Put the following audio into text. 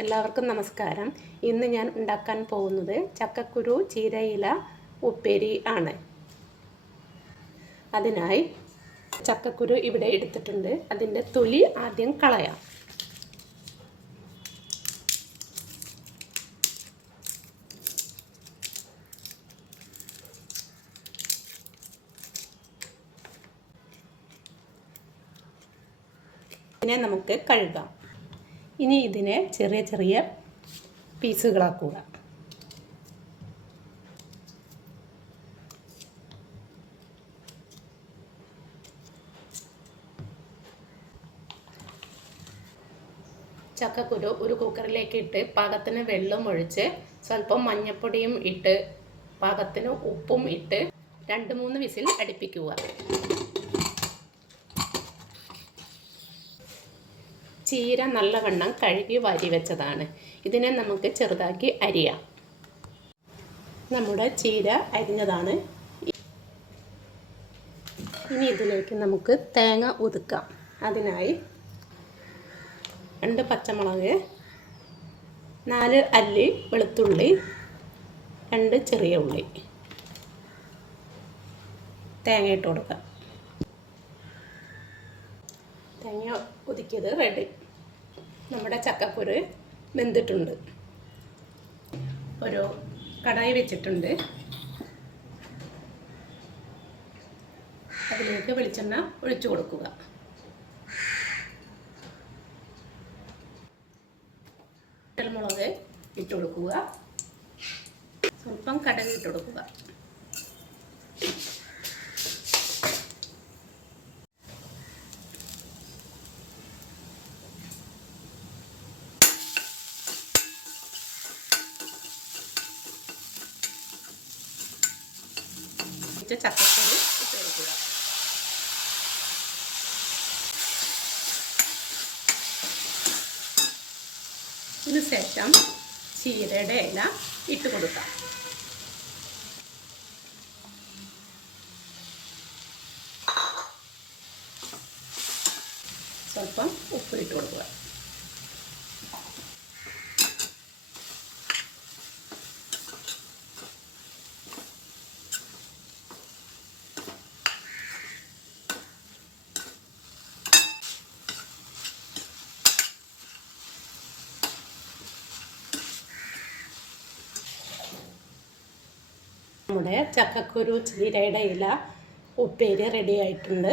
എല്ലാവർക്കും നമസ്കാരം. ഇന്ന് ഞാൻ ഉണ്ടാക്കാൻ പോകുന്നത് ചക്കക്കുരു ചീരയില ഉപ്പേരി ആണ്. അതിനായി ചക്കക്കുരു ഇവിടെ എടുത്തിട്ടുണ്ട്. അതിൻ്റെ തൊലി ആദ്യം കളയാം. ഇതിനെ നമുക്ക് കഴുകാം. ഇനി ഇതിനെ ചെറിയ ചെറിയ പീസുകളാക്കുക. ചക്കക്കുരു ഒരു കുക്കറിലേക്ക് ഇട്ട് പാകത്തിന് വെള്ളം ഒഴിച്ച് സ്വല്പം മഞ്ഞൾപ്പൊടിയും ഇട്ട് പാകത്തിന് ഉപ്പും ഇട്ട് 2-3 വിസിൽ അടുപ്പിക്കുക. ചീര നല്ലവണ്ണം കഴുകി വാരി വെച്ചതാണ്. ഇതിനെ നമുക്ക് ചെറുതാക്കി അരിയാം. നമ്മുടെ ചീര അരിഞ്ഞതാണ്. ഇനി ഇതിലേക്ക് നമുക്ക് തേങ്ങ ഒതുക്കാം. അതിനായി 2 പച്ചമുളക്, 4 അല്ലി വെളുത്തുള്ളി, 2 ചെറിയ ഉള്ളി, തേങ്ങ ഇട്ട് കൊടുക്കാം. തേങ്ങ ഒതുക്കിയത് റെഡി. നമ്മുടെ ചക്കക്കുരു വെന്തിട്ടുണ്ട്. ഒരു കടായി വെച്ചിട്ടുണ്ട്. അതിലേക്ക് വെളിച്ചെണ്ണ ഒഴിച്ചു കൊടുക്കുക. മുളക് ഇട്ട് കൊടുക്കുക. സ്വല്പം കടുക് ഇട്ട് കൊടുക്കുക. ചക്കക്കുരു ഇട്ട് കൊടുക്കുക. ഇതിനുശേഷം ചീരയുടെ ഇല ഇട്ട് കൊടുക്കാം. സ്വല്പം ഉപ്പ് ഇട്ട് കൊടുക്കുക. നമ്മുടെ ചക്കക്കുരു ചീരയുടെ ഇല ഉപ്പേരി റെഡി ആയിട്ടുണ്ട്.